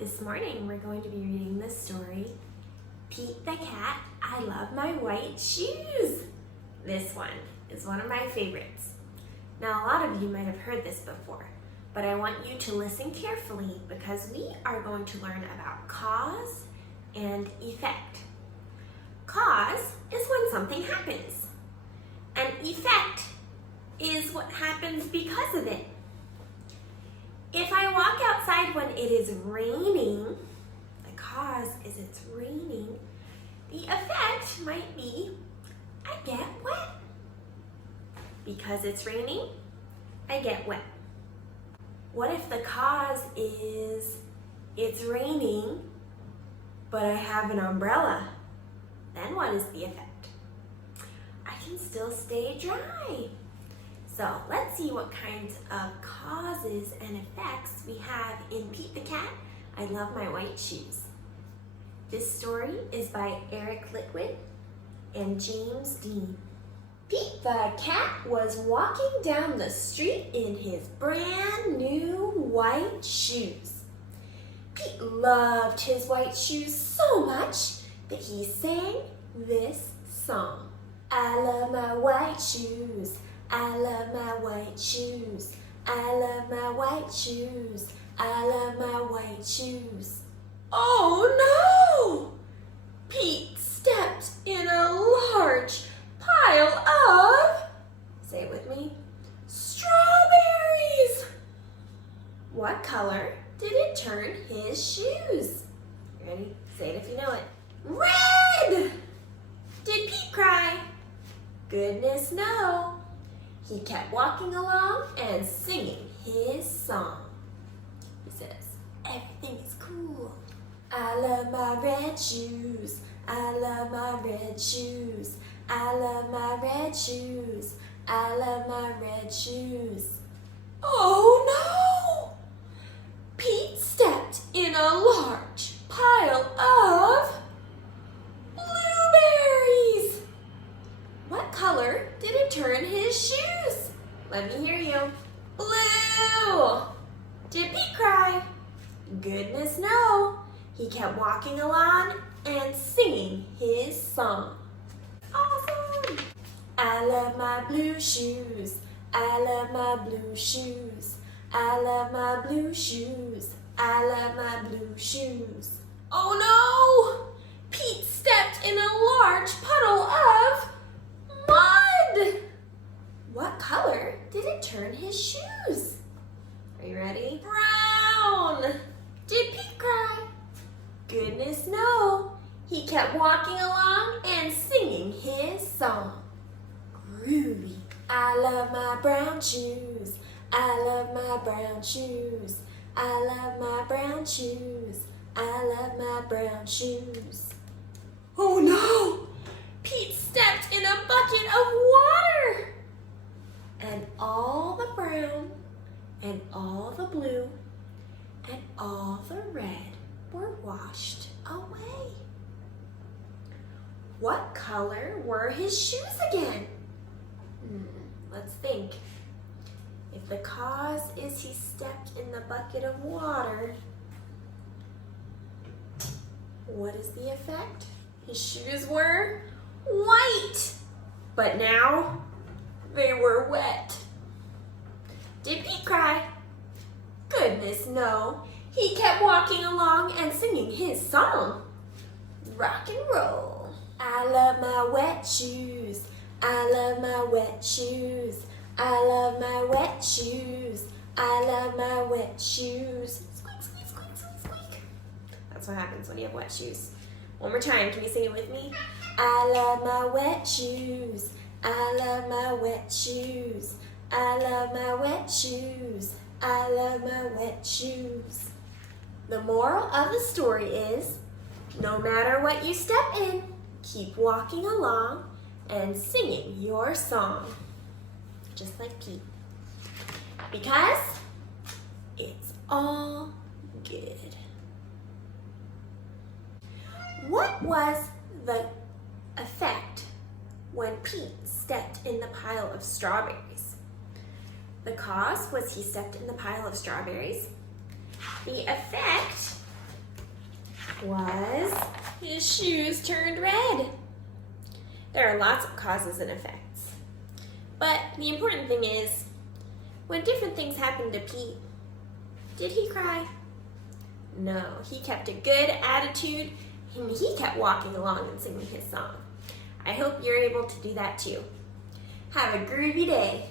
This morning we're going to be reading the story, Pete the Cat, I Love My White Shoes. This one is one of my favorites. Now a lot of you might have heard this before, but I want you to listen carefully because we are going to learn about cause and effect. Cause is when something happens, and effect is what happens because of it. If I walk outside when it is raining, the cause is it's raining, the effect might be I get wet. Because it's raining, I get wet. What if the cause is it's raining, but I have an umbrella? Then what is the effect? I can still stay dry. So let's see what kinds of causes and effects we have in Pete the Cat, I Love My White Shoes. This story is by Eric Litwin and James Dean. Pete the Cat was walking down the street in his brand new white shoes. Pete loved his white shoes so much that he sang this song. I love my white shoes. I love my white shoes. I love my white shoes. I love my white shoes. Oh no! Pete stepped in a large pile of, say it with me, strawberries. What color did it turn his shoes? Ready? Say it if you know it. Red! Did Pete cry? Goodness no. He kept walking along and singing his song. He says, everything is cool. I love my red shoes. I love my red shoes. I love my red shoes. I love my red shoes. Oh no! Pete stepped in a large pile of blueberries. What color did it turn his shoes? Let me hear you. Blue! Did Pete cry? Goodness no. He kept walking along and singing his song. Awesome! I love my blue shoes. I love my blue shoes. I love my blue shoes. I love my blue shoes. Oh no! Pete stepped in a large puddle of mud! What color did it turn his shoes? Are you ready? Brown! Did Pete cry? Goodness no. He kept walking along and singing his song. Groovy. I love my brown shoes. I love my brown shoes. I love my brown shoes. I love my brown shoes. Oh no! Pete stepped in a bucket of water! And all the brown, and all the blue, and all the red were washed away. What color were his shoes again? Let's think. If the cause is he stepped in the bucket of water, what is the effect? His shoes were white, but now they were wet. Did Pete cry? Goodness no. He kept walking along and singing his song. Rock and roll. I love my wet shoes. I love my wet shoes. I love my wet shoes. I love my wet shoes. Squeak, squeak, squeak, squeak, squeak. That's what happens when you have wet shoes. One more time, can you sing it with me? I love my wet shoes. I love my wet shoes. I love my wet shoes. I love my wet shoes. The moral of the story is, no matter what you step in, keep walking along and singing your song. Just like Pete. Because it's all good. What was the effect when Pete stepped in the pile of strawberries? The cause was he stepped in the pile of strawberries. The effect was his shoes turned red. There are lots of causes and effects. But the important thing is, when different things happened to Pete, did he cry? No, he kept a good attitude and he kept walking along and singing his song. I hope you're able to do that too. Have a groovy day.